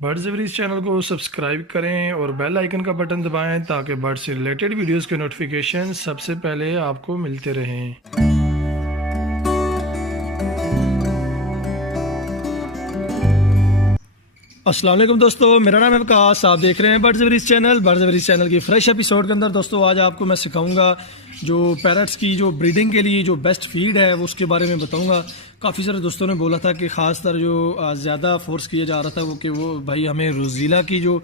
Birds एवरीज channel को subscribe करें और बेल आइकन का बटन दबाएं ताकि बर्ड्स से रिलेटेड वीडियोस के नोटिफिकेशन सबसे पहले आपको मिलते रहें। अस्सलाम वालेकुम दोस्तों, मेरा नाम है विकास। आप देख रहे हैं बर्ड्स एवरीज चैनल। बर्ड्स एवरीज चैनल की फ्रेश एपिसोड के अंदर दोस्तों आज आपको मैं सिखाऊंगा जो पैरट्स की जो ब्रीडिंग के लिए जो बेस्ट फीड है वो उसके बारे में बताऊंगा। काफ़ी सारे दोस्तों ने बोला था कि ख़ासतर जो ज़्यादा फोर्स किया जा रहा था वो भाई हमें रोज़ीला की जो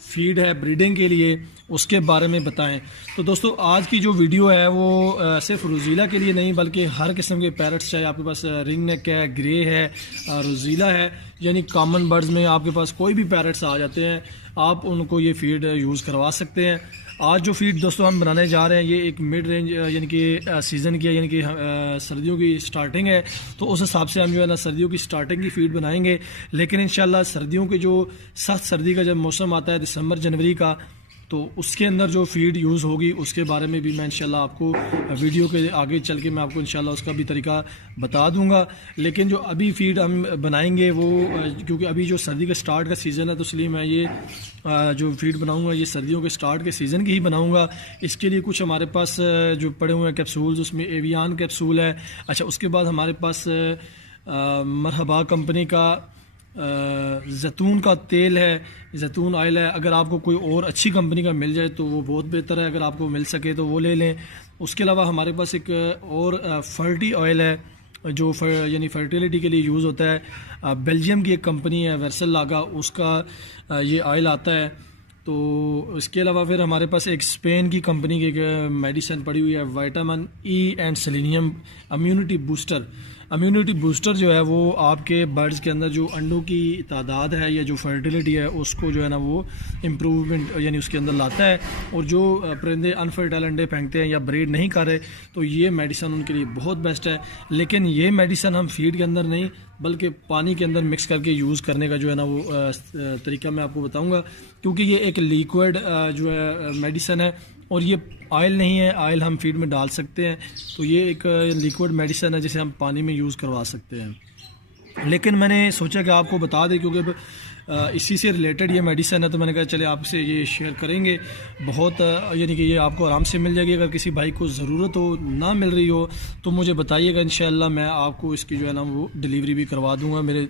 फीड है ब्रीडिंग के लिए उसके बारे में बताएं। तो दोस्तों आज की जो वीडियो है वो सिर्फ रोज़ीला के लिए नहीं बल्कि हर किस्म के पैरट्स, चाहे आपके पास रिंग नेक है, ग्रे है, रोज़ीला है, यानी कॉमन बर्ड्स में आपके पास कोई भी पैरट्स आ जाते हैं, आप उनको ये फीड यूज़ करवा सकते हैं। आज जो फीड दोस्तों हम बनाने जा रहे हैं ये एक मिड रेंज यानी कि सीज़न की है, यानी कि सर्दियों की स्टार्टिंग है, तो उस हिसाब से हम जो है ना सर्दियों की स्टार्टिंग की फ़ीड बनाएंगे। लेकिन इंशाल्लाह सर्दियों के जो सख्त सर्दी का जब मौसम आता है दिसंबर जनवरी का, तो उसके अंदर जो फीड यूज़ होगी उसके बारे में भी मैं इंशाल्लाह आपको वीडियो के आगे चल के मैं आपको इंशाल्लाह उसका भी तरीका बता दूंगा। लेकिन जो अभी फीड हम बनाएंगे वो क्योंकि अभी जो सर्दी का स्टार्ट का सीज़न है तो इसलिए मैं ये जो फीड बनाऊंगा ये सर्दियों के स्टार्ट के सीज़न की ही बनाऊंगा। इसके लिए कुछ हमारे पास जो पड़े हुए हैं कैप्सूल्स, उसमें एवियान कैप्सूल है। अच्छा, उसके बाद हमारे पास मरहबा कंपनी का जैतून का तेल है, जैतून ऑयल है। अगर आपको कोई और अच्छी कंपनी का मिल जाए तो वो बहुत बेहतर है, अगर आपको मिल सके तो वो ले लें। उसके अलावा हमारे पास एक और फर्टी ऑयल है जो यानी फर्टिलिटी के लिए यूज़ होता है। बेल्जियम की एक कंपनी है वेर्सल लागा, उसका ये ऑयल आता है। तो इसके अलावा फिर हमारे पास एक स्पेन की कंपनी की एक मेडिसिन पड़ी हुई है, vitamin E and selenium immunity booster. Immunity booster जो है वो आपके बर्ड्स के अंदर जो अंडों की तादाद है या जो फर्टिलिटी है उसको जो है ना वो इम्प्रूवमेंट यानी उसके अंदर लाता है। और जो परिंदे अनफर्टाइल अंडे फेंकते हैं या ब्रीड नहीं कर रहे तो ये मेडिसिन उनके लिए बहुत बेस्ट है। लेकिन ये मेडिसिन हम फीड के अंदर नहीं बल्कि पानी के अंदर मिक्स करके यूज़ करने का जो है ना वो तरीका मैं आपको बताऊंगा, क्योंकि ये एक लिक्विड जो है मेडिसिन है और ये ऑयल नहीं है। ऑयल हम फीड में डाल सकते हैं, तो ये एक लिक्विड मेडिसिन है जिसे हम पानी में यूज़ करवा सकते हैं। लेकिन मैंने सोचा कि आपको बता दें क्योंकि इसी से रिलेटेड ये मेडिसिन है, तो मैंने कहा चले आपसे ये शेयर करेंगे। बहुत यानी कि ये आपको आराम से मिल जाएगी। अगर किसी भाई को ज़रूरत हो, ना मिल रही हो तो मुझे बताइएगा, इंशाल्लाह मैं आपको इसकी जो है ना वो डिलीवरी भी करवा दूंगा। मेरे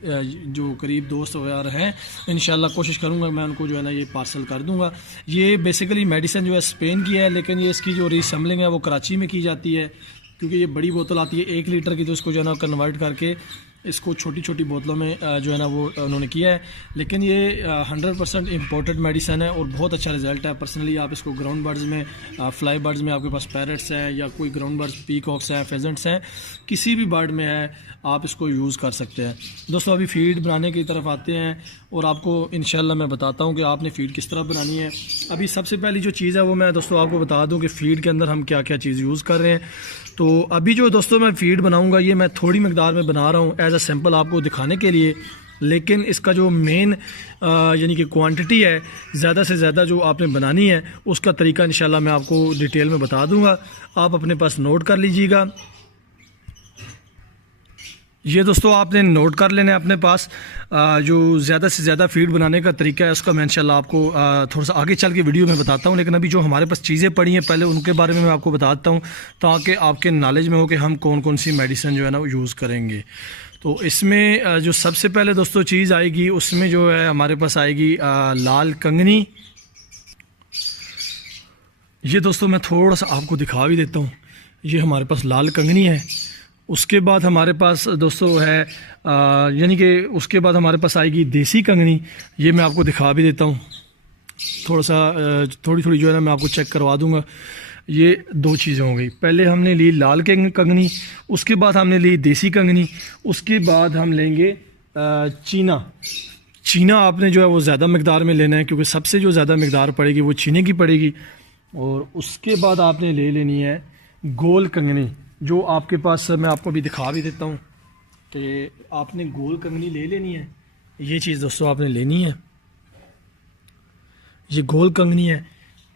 जो करीब दोस्त वगैरह हैं इंशाल्लाह कोशिश करूँगा मैं उनको जो है ना ये पार्सल कर दूँगा। ये बेसिकली मेडिसिन जो है स्पेन की है, लेकिन ये इसकी जो रीसम्बलिंग है वो कराची में की जाती है, क्योंकि ये बड़ी बोतल आती है 1 लीटर की, तो इसको जो है ना कन्वर्ट करके इसको छोटी छोटी बोतलों में जो है ना वो उन्होंने किया है। लेकिन ये 100% इम्पोर्टेड मेडिसिन है और बहुत अच्छा रिजल्ट है। पर्सनली आप इसको ग्राउंड बर्ड्स में, फ्लाई बर्ड्स में, आपके पास पैरट्स हैं या कोई ग्राउंड बर्ड्स पीकॉक्स हैं, फेजेंट्स हैं, किसी भी बर्ड में है आप इसको यूज़ कर सकते हैं। दोस्तों अभी फीड बनाने की तरफ आते हैं और आपको इंशाल्लाह मैं बताता हूँ कि आपने फ़ीड किस तरह बनानी है। अभी सबसे पहली जो चीज़ है वो मैं दोस्तों आपको बता दूँ कि फ़ीड के अंदर हम क्या क्या चीज़ यूज़ कर रहे हैं। तो अभी जो दोस्तों मैं फ़ीड बनाऊँगा ये मैं थोड़ी मकदार में बना रहा हूँ एज अ सैम्पल आपको दिखाने के लिए, लेकिन इसका जो मेन यानी कि क्वांटिटी है ज़्यादा से ज़्यादा जो आपने बनानी है उसका तरीका इंशाल्लाह मैं आपको डिटेल में बता दूँगा। आप अपने पास नोट कर लीजिएगा। ये दोस्तों आपने नोट कर लेना है अपने पास जो ज़्यादा से ज़्यादा फीड बनाने का तरीका है उसका मैं इंशाल्लाह आपको थोड़ा सा आगे चल के वीडियो में बताता हूँ। लेकिन अभी जो हमारे पास चीज़ें पड़ी हैं पहले उनके बारे में मैं आपको बताता हूँ ताकि आपके नॉलेज में हो कि हम कौन कौन सी मेडिसिन जो है ना वो यूज़ करेंगे। तो इसमें जो सबसे पहले दोस्तों चीज़ आएगी उसमें जो है हमारे पास आएगी लाल कंगनी। ये दोस्तों मैं थोड़ा सा आपको दिखा भी देता हूँ, ये हमारे पास लाल कंगनी है। उसके बाद हमारे पास दोस्तों है यानी कि उसके बाद हमारे पास आएगी देसी कंगनी। ये मैं आपको दिखा भी देता हूँ, थोड़ा सा थोड़ी थोड़ी जो है ना मैं आपको चेक करवा दूँगा। ये 2 चीज़ें हो गई, पहले हमने ली लाल कंगनी, उसके बाद हमने ली देसी कंगनी, उसके बाद हम लेंगे चीना आपने जो है वो ज़्यादा मकदार में लेना है क्योंकि सबसे जो ज़्यादा मकदार पड़ेगी वो चीने की पड़ेगी। और उसके बाद आपने ले लेनी है गोल कंगनी, जो आपके पास मैं आपको अभी दिखा भी देता हूँ कि आपने गोल कंगनी ले लेनी है। ये चीज़ दोस्तों आपने लेनी है, ये गोल कंगनी है।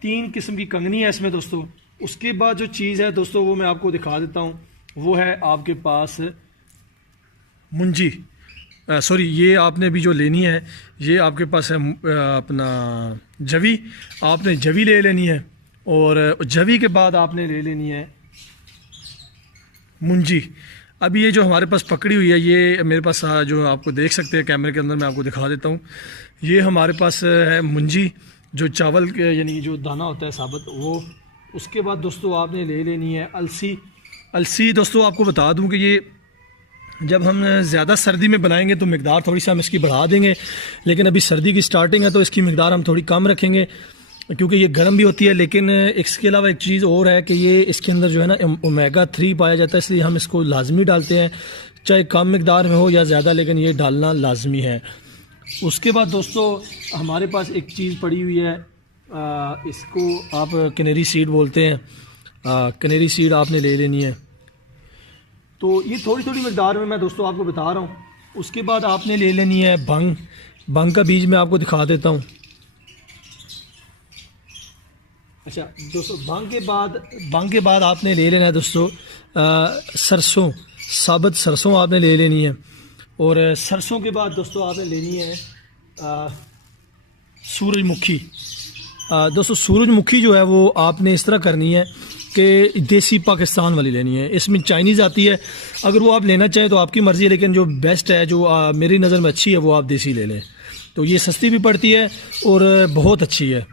3 किस्म की कंगनी है इसमें दोस्तों। उसके बाद जो चीज़ है दोस्तों वो मैं आपको दिखा देता हूँ, वो है आपके पास मुंजी। सॉरी, ये आपने भी जो लेनी है, ये आपके पास है अपना जवी। आपने जवी ले लेनी है, और जवी के बाद आपने ले लेनी है मुंजी। अभी ये जो हमारे पास पकड़ी हुई है, ये मेरे पास जो आपको देख सकते हैं कैमरे के अंदर, मैं आपको दिखा देता हूँ। ये हमारे पास है मुंजी, जो चावल के यानी जो दाना होता है साबुत वो। उसके बाद दोस्तों आपने ले लेनी है अलसी। अलसी दोस्तों आपको बता दूं कि ये जब हम ज़्यादा सर्दी में बनाएंगे तो मिकदार थोड़ी सी हम इसकी बढ़ा देंगे, लेकिन अभी सर्दी की स्टार्टिंग है तो इसकी मिकदार हम थोड़ी कम रखेंगे, क्योंकि ये गर्म भी होती है। लेकिन इसके अलावा एक चीज़ और है कि ये इसके अंदर जो है ना ओमेगा 3 पाया जाता है, इसलिए हम इसको लाजमी डालते हैं, चाहे कम मिकदार में हो या ज़्यादा, लेकिन ये डालना लाजमी है। उसके बाद दोस्तों हमारे पास एक चीज़ पड़ी हुई है, इसको आप कनेरी सीड बोलते हैं। कनेरी सीड आपने ले लेनी है। तो ये थोड़ी थोड़ी मिकदार में मैं दोस्तों आपको बता रहा हूँ। उसके बाद आपने ले लेनी है भंग। भंग का बीज मैं आपको दिखा देता हूँ। अच्छा दोस्तों, भंग के बाद आपने ले लेना है दोस्तों सरसों। साबुत सरसों आपने ले लेनी है। और सरसों के बाद दोस्तों आपने लेनी है सूरजमुखी। दोस्तों सूरजमुखी जो है वो आपने इस तरह करनी है कि देसी पाकिस्तान वाली लेनी है। इसमें चाइनीज़ आती है, अगर वो आप लेना चाहें तो आपकी मर्ज़ी है, लेकिन जो बेस्ट है, जो मेरी नज़र में अच्छी है, वो आप देसी ले लें। तो ये सस्ती भी पड़ती है और बहुत अच्छी है।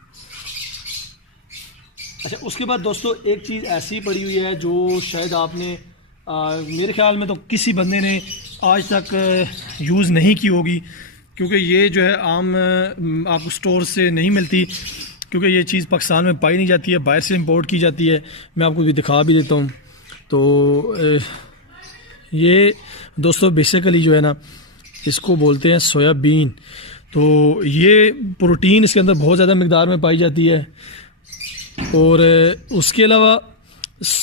अच्छा, उसके बाद दोस्तों एक चीज़ ऐसी पड़ी हुई है जो शायद आपने मेरे ख्याल में तो किसी बंदे ने आज तक यूज़ नहीं की होगी, क्योंकि ये जो है आम आपको स्टोर से नहीं मिलती, क्योंकि ये चीज़ पाकिस्तान में पाई नहीं जाती है, बाहर से इंपोर्ट की जाती है। मैं आपको भी दिखा भी देता हूँ। तो ये दोस्तों बेसिकली जो है ना, इसको बोलते हैं सोयाबीन। तो ये प्रोटीन इसके अंदर बहुत ज़्यादा मिकदार में पाई जाती है। और उसके अलावा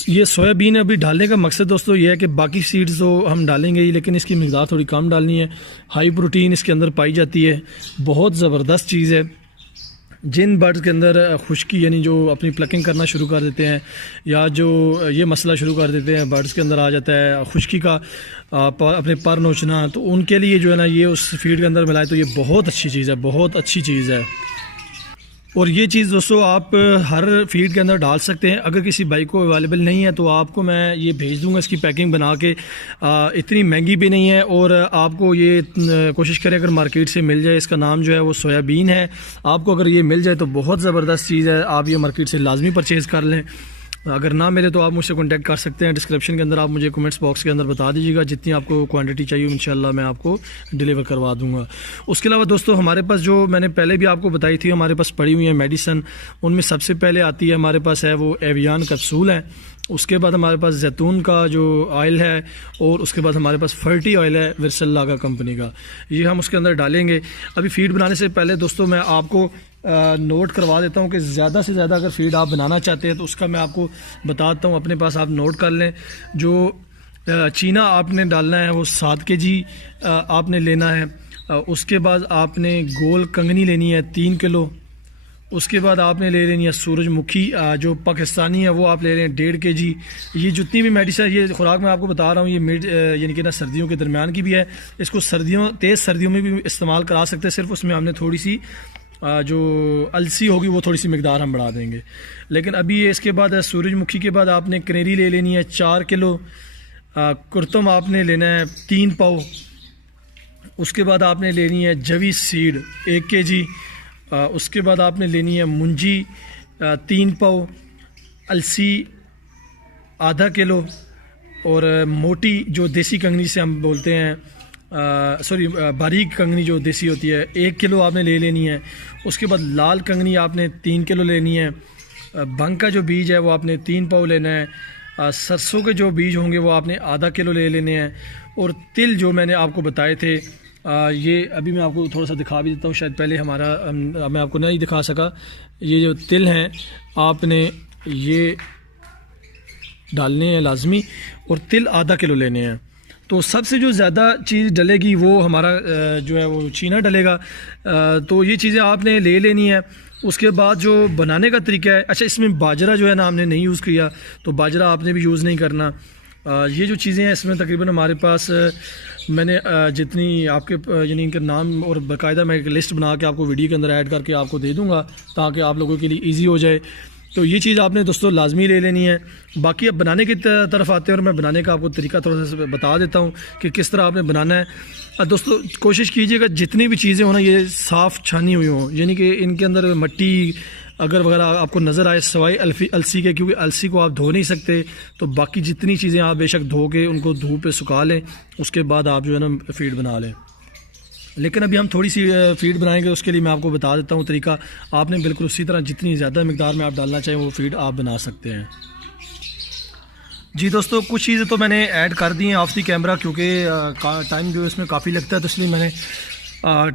ये सोयाबीन अभी डालने का मकसद दोस्तों ये है कि बाकी सीड्स तो हम डालेंगे ही, लेकिन इसकी मिकदार थोड़ी कम डालनी है। हाई प्रोटीन इसके अंदर पाई जाती है, बहुत ज़बरदस्त चीज़ है। जिन बर्ड्स के अंदर खुश्की यानी जो अपनी प्लकिंग करना शुरू कर देते हैं, या जो ये मसला शुरू कर देते हैं, बर्ड्स के अंदर आ जाता है खुश्की का, अपने पर नोचना, तो उनके लिए जो है ना ये उस फीड के अंदर मिलाए तो ये बहुत अच्छी चीज़ है, बहुत अच्छी चीज़ है। और ये चीज़ दोस्तों आप हर फीड के अंदर डाल सकते हैं। अगर किसी भाई को अवेलेबल नहीं है तो आपको मैं ये भेज दूंगा, इसकी पैकिंग बना के। इतनी महंगी भी नहीं है, और आपको ये कोशिश करें अगर मार्केट से मिल जाए। इसका नाम जो है वो सोयाबीन है। आपको अगर ये मिल जाए तो बहुत ज़बरदस्त चीज़ है, आप ये मार्केट से लाजमी परचेज़ कर लें। अगर ना मिले तो आप मुझसे कांटेक्ट कर सकते हैं। डिस्क्रिप्शन के अंदर आप मुझे कमेंट्स बॉक्स के अंदर बता दीजिएगा, जितनी आपको क्वांटिटी चाहिए इंशाल्लाह मैं आपको डिलीवर करवा दूंगा। उसके अलावा दोस्तों हमारे पास जो मैंने पहले भी आपको बताई थी, हमारे पास पड़ी हुई है मेडिसन। उनमें सबसे पहले आती है हमारे पास है वो एवियन कैप्सूल है। उसके बाद हमारे पास जैतून का जो ऑयल है, और उसके बाद हमारे पास फर्टी ऑयल है विरसल्लागा कंपनी का, ये हम उसके अंदर डालेंगे। अभी फीड बनाने से पहले दोस्तों मैं आपको नोट करवा देता हूँ कि ज़्यादा से ज़्यादा अगर फीड आप बनाना चाहते हैं तो उसका मैं आपको बताता हूँ, अपने पास आप नोट कर लें। जो चीना आपने डालना है वो 7 kg आपने लेना है। उसके बाद आपने गोल कंगनी लेनी है 3 किलो। उसके बाद आपने ले लेनी है सूरजमुखी जो पाकिस्तानी है, वो आप ले लें 1.5 kg। ये जितनी भी मेडिसिन, ये खुराक मैं आपको बता रहा हूँ, ये यानी कि ना सर्दियों के दरमियान की भी है। इसको तेज़ सर्दियों में भी इस्तेमाल करा सकते हैं। सिर्फ उसमें हमने थोड़ी सी जो अलसी होगी वो थोड़ी सी मिकदार हम बढ़ा देंगे। लेकिन अभी ये इसके बाद सूरजमुखी के बाद आपने कनेरी ले लेनी है 4 किलो। कुर्तम आपने लेना है 3 पाव। उसके बाद आपने लेनी है जवी सीड 1 kg। उसके बाद आपने लेनी है मुंजी 3 पाव, अलसी आधा किलो, और मोटी जो देसी कंगनी से हम बोलते हैं, बारीक कंगनी जो देसी होती है 1 किलो आपने ले लेनी है। उसके बाद लाल कंगनी आपने 3 किलो लेनी है। भंग का जो बीज है वो आपने 3 पाव लेना है। सरसों के जो बीज होंगे वो आपने आधा किलो ले लेने हैं। और तिल जो मैंने आपको बताए थे, ये अभी मैं आपको थोड़ा सा दिखा भी देता हूँ, शायद पहले मैं आपको नहीं दिखा सका। ये जो तिल हैं आपने ये डालने हैं लाजमी, और तिल आधा किलो लेने हैं। तो सबसे जो ज़्यादा चीज़ डलेगी वो हमारा जो है वो चीना डलेगा। तो ये चीज़ें आपने ले लेनी है। उसके बाद जो बनाने का तरीका है, अच्छा इसमें बाजरा जो है ना हमने नहीं यूज़ किया, तो बाजरा आपने भी यूज़ नहीं करना। ये जो चीज़ें हैं इसमें तकरीबन हमारे पास मैंने जितनी आपके यानी इनका नाम और बाकायदा मैं एक लिस्ट बना के आपको वीडियो के अंदर ऐड करके आपको दे दूंगा ताकि आप लोगों के लिए इजी हो जाए। तो ये चीज़ आपने दोस्तों लाजमी ले लेनी है। बाकी अब बनाने की तरफ आते हैं और मैं बनाने का आपको तरीका थोड़ा सा बता देता हूँ कि किस तरह आपने बनाना है। दोस्तों कोशिश कीजिएगा जितनी भी चीज़ें हो ना ये साफ़ छानी हुई हों, यानी कि इनके अंदर मिट्टी अगर वगैरह आपको नज़र आए सवाई अलसी के, क्योंकि अलसी को आप धो नहीं सकते। तो बाकी जितनी चीज़ें आप बेशक धो के उनको धूप पे सुखा लें, उसके बाद आप जो है ना फीड बना लें। लेकिन अभी हम थोड़ी सी फीड बनाएंगे, उसके लिए मैं आपको बता देता हूँ तरीका। आपने बिल्कुल उसी तरह जितनी ज़्यादा मिकदार में आप डालना चाहें वो फीड आप बना सकते हैं। जी दोस्तों, कुछ चीज़ें तो मैंने ऐड कर दी हैं ऑफ दी कैमरा, क्योंकि टाइम जो है इसमें काफ़ी लगता है, तो इसलिए मैंने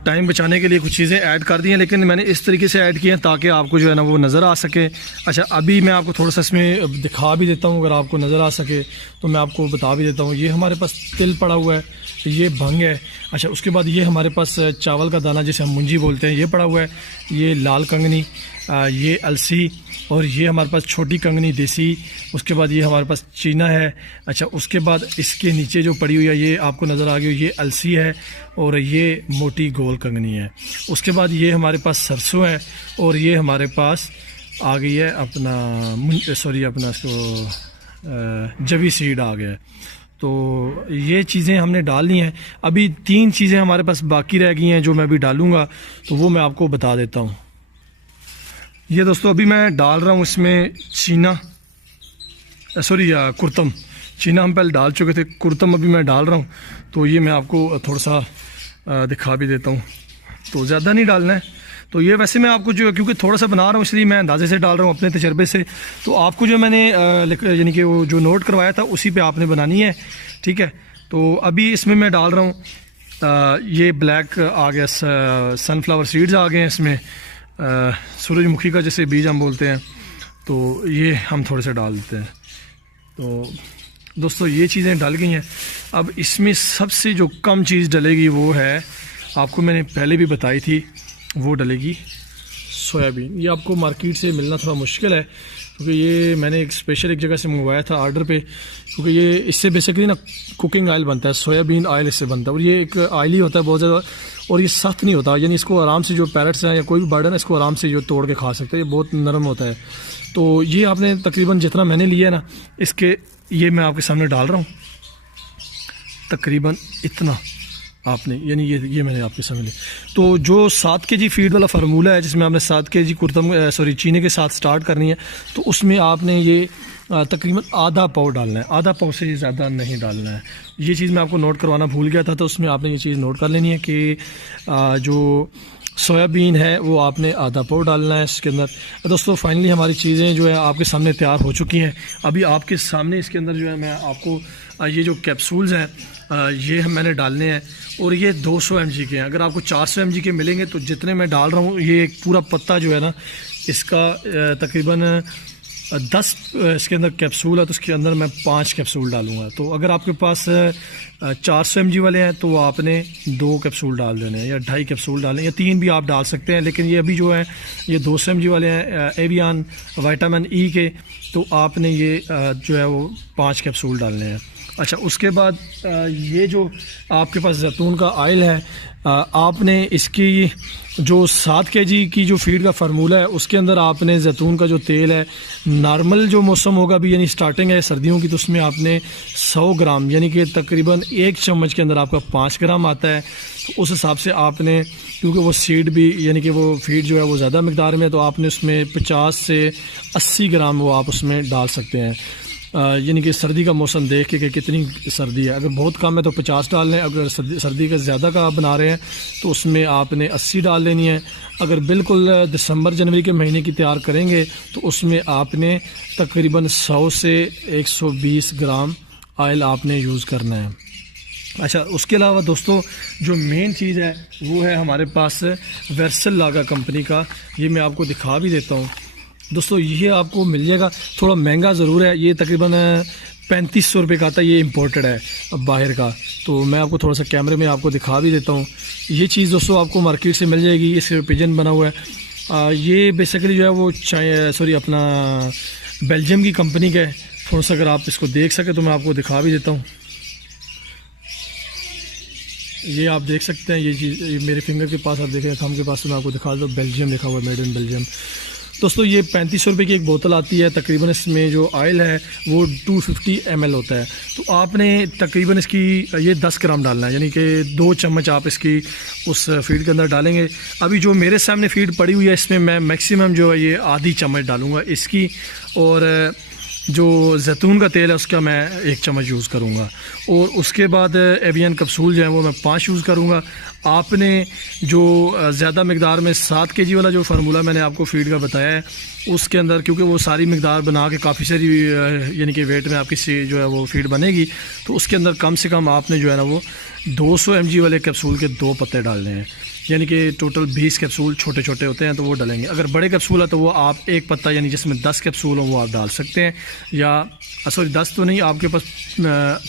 टाइम बचाने के लिए कुछ चीज़ें ऐड कर दी हैं। लेकिन मैंने इस तरीके से ऐड किए हैं ताकि आपको जो है ना वो नज़र आ सके। अच्छा, अभी मैं आपको थोड़ा सा इसमें दिखा भी देता हूँ, अगर आपको नज़र आ सके तो मैं आपको बता भी देता हूँ। ये हमारे पास तिल पड़ा हुआ है, ये भंग है। अच्छा, उसके बाद ये हमारे पास चावल का दाना जिसे हम मुंजी बोलते हैं ये पड़ा हुआ है, ये लाल कंगनी, ये अलसी, और ये हमारे पास छोटी कंगनी देसी। उसके बाद ये हमारे पास चीना है। अच्छा, उसके बाद इसके नीचे जो पड़ी हुई है ये आपको नज़र आ गई, ये अलसी है और ये मोटी गोल कंगनी है। उसके बाद ये हमारे पास सरसों है और ये हमारे पास आ गई है अपना अपना इसको जवी सीड आ गया है। तो ये चीज़ें हमने डालनी हैं। अभी 3 चीज़ें हमारे पास बाकी रह गई हैं जो मैं अभी डालूँगा, तो वो मैं आपको बता देता हूँ। ये दोस्तों अभी मैं डाल रहा हूँ इसमें चीना, कुर्तम। चीना हम पहले डाल चुके थे, कुर्तम अभी मैं डाल रहा हूँ। तो ये मैं आपको थोड़ा सा दिखा भी देता हूँ, तो ज़्यादा नहीं डालना है। तो ये वैसे मैं आपको जो, क्योंकि थोड़ा सा बना रहा हूँ इसलिए मैं अंदाजे से डाल रहा हूँ अपने तजर्बे से। तो आपको जो मैंने यानी कि वो जो नोट करवाया था उसी पे आपने बनानी है, ठीक है। तो अभी इसमें मैं डाल रहा हूँ ये ब्लैक आ गया, सनफ्लावर सीड्स आ गए हैं इसमें, सूरजमुखी का जैसे बीज हम बोलते हैं। तो ये हम थोड़े से डाल देते हैं। तो दोस्तों ये चीज़ें डल गई हैं। अब इसमें सबसे जो कम चीज़ डलेगी वो है, आपको मैंने पहले भी बताई थी, वो डलेगी सोयाबीन। ये आपको मार्केट से मिलना थोड़ा मुश्किल है, क्योंकि ये मैंने एक स्पेशल एक जगह से मंगवाया था ऑर्डर पे, क्योंकि ये इससे बेसिकली ना कुकिंग ऑयल बनता है, सोयाबीन ऑयल इससे बनता है। और ये एक ऑयली होता है बहुत ज़्यादा, और ये सख्त नहीं होता, यानी इसको आराम से जो पैरट्स हैं या कोई भी बर्ड है ना, इसको आराम से जो तोड़ के खा सकते हैं। ये बहुत नरम होता है। तो ये आपने तकरीबन जितना मैंने लिया है ना, इसके ये मैं आपके सामने डाल रहा हूँ, तकरीबन इतना आपने, यानी ये मैंने आपके सामने लिया। तो जो 7 kg फीड वाला फार्मूला है, जिसमें आपने 7 kg चीने के साथ स्टार्ट करनी है, तो उसमें आपने ये तकरीबन आधा पाव डालना है, आधा पाव से ज़्यादा नहीं डालना है। ये चीज़ मैं आपको नोट करवाना भूल गया था, तो उसमें आपने ये चीज़ नोट कर लेनी है कि जो सोयाबीन है वो आपने आधा पाव डालना है इसके अंदर। दोस्तों फाइनली हमारी चीज़ें जो है आपके सामने तैयार हो चुकी हैं। अभी आपके सामने इसके अंदर जो है मैं आपको ये जो कैप्सूल्स हैं ये मैंने डालने हैं, और ये 200 mg के हैं। अगर आपको 400 mg के मिलेंगे तो जितने मैं डाल रहा हूँ, ये एक पूरा पत्ता जो है ना इसका तकरीबन 10 इसके अंदर कैप्सूल है, तो उसके अंदर मैं 5 कैप्सूल डालूँगा। तो अगर आपके पास 400 mg वाले हैं तो आपने 2 कैप्सूल डाल देने हैं, या 2.5 कैप्सूल डालें, या 3 भी आप डाल सकते हैं। लेकिन ये अभी जो है ये 200 mg वाले हैं एवियन विटामिन ई के, तो आपने ये जो है वो 5 कैप्सूल डालने हैं। अच्छा, उसके बाद ये जो आपके पास जैतून का ऑयल है, आपने इसकी जो 7 kg की जो फीड का फार्मूला है उसके अंदर आपने जैतून का जो तेल है, नॉर्मल जो मौसम होगा अभी यानी स्टार्टिंग है सर्दियों की, तो उसमें आपने 100 ग्राम यानी कि तकरीबन 1 चम्मच के अंदर आपका 5 ग्राम आता है। तो उस हिसाब से आपने, क्योंकि वो सीड भी यानी कि वो फीड जो है वो ज़्यादा मिकदार में है, तो आपने उसमें 50 से 80 ग्राम वो आप उसमें डाल सकते हैं। यानी कि सर्दी का मौसम देख के कि कितनी सर्दी है, अगर बहुत कम है तो 50 डाल लें, अगर सर्दी का ज़्यादा का आप बना रहे हैं तो उसमें आपने 80 डाल लेनी है। अगर बिल्कुल दिसंबर जनवरी के महीने की तैयार करेंगे तो उसमें आपने तकरीबन 100 से 120 ग्राम ऑयल आपने यूज़ करना है। अच्छा, उसके अलावा दोस्तों जो मेन चीज़ है वो है हमारे पास वर्सल लागा कंपनी का, ये मैं आपको दिखा भी देता हूँ। दोस्तों ये आपको मिल जाएगा, थोड़ा महंगा ज़रूर है, ये तकरीबन 3500 रुपये का आता है, ये इम्पोर्टेड है बाहर का। तो मैं आपको थोड़ा सा कैमरे में आपको दिखा भी देता हूँ। ये चीज़ दोस्तों आपको मार्केट से मिल जाएगी, इस पिजन बना हुआ है। ये बेसिकली जो है वो अपना बेल्जियम की कंपनी का है, थोड़ा सा अगर आप इसको देख सके तो मैं आपको दिखा भी देता हूँ। ये आप देख सकते हैं, ये चीज़ ये मेरे फिंगर के पास आप देख रहे हैं, थंब के पास, तो मैं आपको दिखा दूँ, बेल्जियम लिखा हुआ है, मेड इन बेल्जियम। दोस्तों ये 3500 रुपये की एक बोतल आती है, तकरीबन इसमें जो ऑयल है वो 250 ml होता है। तो आपने तकरीबन इसकी ये 10 ग्राम डालना है, यानी कि 2 चम्मच आप इसकी उस फीड के अंदर डालेंगे। अभी जो मेरे सामने फीड पड़ी हुई है इसमें मैं मैक्सिमम जो है ये आधी चम्मच डालूँगा इसकी, और जो जैतून का तेल है उसका मैं 1 चम्मच यूज़ करूँगा, और उसके बाद एवियन कैप्सूल जो है वो मैं 5 यूज़ करूँगा। आपने जो ज़्यादा मकदार में 7 kg वाला जो फार्मूला मैंने आपको फीड का बताया है उसके अंदर, क्योंकि वो सारी मकदार बना के काफ़ी सारी यानी कि वेट में आपकी जो है वो फीड बनेगी, तो उसके अंदर कम से कम आपने जो है ना वो 200 mg वाले कैप्सूल के 2 पत्ते डालने हैं, यानी कि टोटल 20 कैप्सूल छोटे छोटे होते हैं तो वो डालेंगे। अगर बड़े कैप्सूल है तो वो आप 1 पत्ता यानी जिसमें 10 कैप्सूल हो वो आप डाल सकते हैं, या सॉरी 10 तो नहीं, आपके पास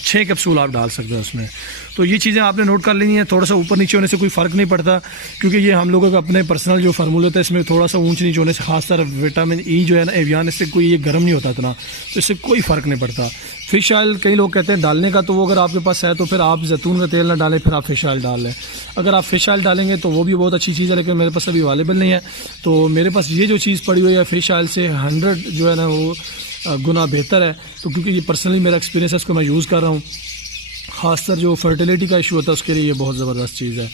6 कैप्सूल आप डाल सकते हैं उसमें। तो ये चीज़ें आपने नोट कर लेनी है। थोड़ा सा ऊपर नीचे होने से कोई फ़र्क नहीं पड़ता, क्योंकि ये हम लोगों का अपने पर्सनल जो फार्मूले होता है इसमें थोड़ा सा ऊंच नीचे होने से, खासतर विटामिन ई जो है ना एवियन, इससे कोई ये गर्म नहीं होता इतना, तो इससे कोई फ़र्क नहीं पड़ता। फ़िश ऑयल कई लोग कहते हैं डालने का, तो वो अगर आपके पास है तो फिर आप जैतून का तेल ना डालें, फिर आप फ़िश ऑयल डाल लें। अगर आप फ़िश ऑयल डालेंगे तो वो भी बहुत अच्छी चीज़ है, लेकिन मेरे पास अभी अवेलेबल नहीं है, तो मेरे पास ये जो चीज़ पड़ी हुई है फ़िश ऑयल से 100 जो है ना वो गुना बेहतर है। तो क्योंकि ये पर्सनली मेरा एक्सपीरियंस है, इसको मैं यूज़ कर रहा हूँ। ख़ासतर जो फर्टिलिटी का इशू होता है उसके लिए ये बहुत ज़बरदस्त चीज़ है।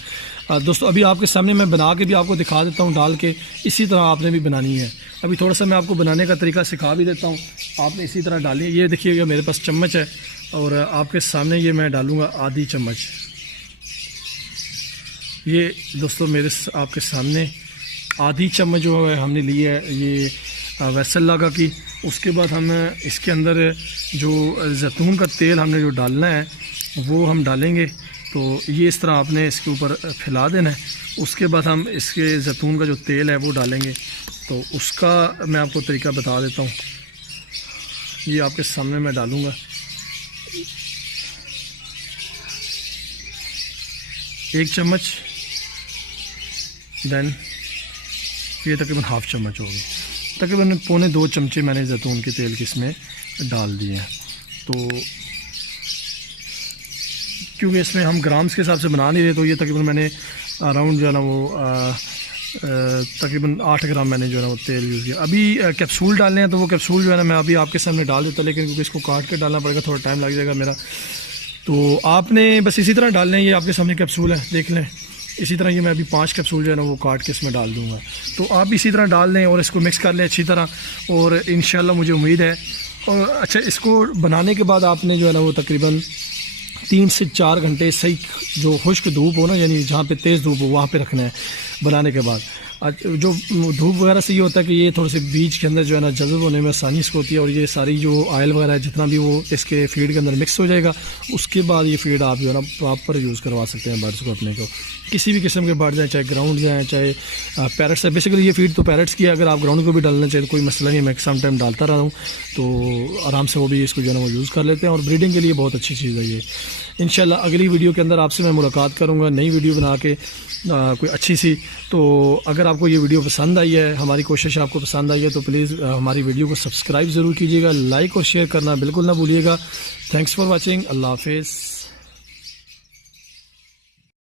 दोस्तों अभी आपके सामने मैं बना के भी आपको दिखा देता हूँ डाल के, इसी तरह आपने भी बनानी है। अभी थोड़ा सा मैं आपको बनाने का तरीका सिखा भी देता हूँ, आपने इसी तरह डाली। ये देखिएगा मेरे पास चम्मच है, और आपके सामने ये मैं डालूँगा आधी चम्मच। ये दोस्तों मेरे आपके सामने आधी चम्मच जो है हमने ली है ये वेसल लगा की। उसके बाद हम इसके अंदर जो जैतून का तेल हमने जो डालना है वो हम डालेंगे। तो ये इस तरह आपने इसके ऊपर फैला देना है। उसके बाद हम इसके जैतून का जो तेल है वो डालेंगे। तो उसका मैं आपको तरीका बता देता हूँ। ये आपके सामने मैं डालूँगा, एक चम्मच, देन ये तकरीबन हाफ चम्मच होगी, तकरीबन 1.25 चमचे मैंने जैतून के तेल के इसमें डाल दिए हैं। तो क्योंकि इसमें हम ग्राम्स के हिसाब से बना नहीं रहे, तो ये तकरीबन मैंने अराउंड जो है ना वो तकरीबन 8 ग्राम मैंने जो है ना वो तेल यूज़ किया। अभी कैप्सूल डालने हैं तो वो कैप्सूल जो है ना मैं अभी आपके सामने डाल देता, लेकिन क्योंकि इसको काट के डालना पड़ेगा, थोड़ा टाइम लग जाएगा मेरा। तो आपने बस इसी तरह डालने हैं। ये आपके सामने कैप्सूल है, देख लें। इसी तरह ये मैं अभी 5 कैप्सूल जो है ना वो काट के इसमें डाल दूँगा। तो आप इसी तरह डाल दें और इसको मिक्स कर लें अच्छी तरह, और इंशाल्लाह मुझे उम्मीद है। और अच्छा, इसको बनाने के बाद आपने जो है ना वो तकरीबन 3 से 4 घंटे सही जो खुश्क धूप हो ना, यानी जहाँ पे तेज़ धूप हो वहाँ पे रखना है बनाने के बाद। जो धूप वगैरह से ये होता है कि ये थोड़े से बीज के अंदर जो है ना जज़ब होने में आसानी इसको होती है, और ये सारी जो ऑयल वगैरह है जितना भी वो इसके फीड के अंदर मिक्स हो जाएगा। उसके बाद ये फीड आप जो है ना प्रॉपर यूज़ करवा सकते हैं बर्ड्स को अपने को। किसी भी किस्म के बर्ड्स हैं, चाहे ग्राउंड हैं चाहे पैरट्स है। बेसिकली ये फीड तो पैरट्स की है, अगर आप ग्राउंड को भी डालना चाहिए तो कोई मसला नहीं, मैं सम टाइम डालता रहा हूँ, तो आराम से वो भी इसको जो है ना वो यूज़ कर लेते हैं। और ब्रीडिंग के लिए बहुत अच्छी चीज़ है ये। इंशाल्लाह अगली वीडियो के अंदर आपसे मैं मुलाकात करूँगा, नई वीडियो बना के कोई अच्छी सी। तो अगर आपको ये वीडियो पसंद आई है, हमारी कोशिश आपको पसंद आई है, तो प्लीज़ हमारी वीडियो को सब्सक्राइब ज़रूर कीजिएगा, लाइक और शेयर करना बिल्कुल ना भूलिएगा। Thanks for watching. अल्लाह हाफिज़।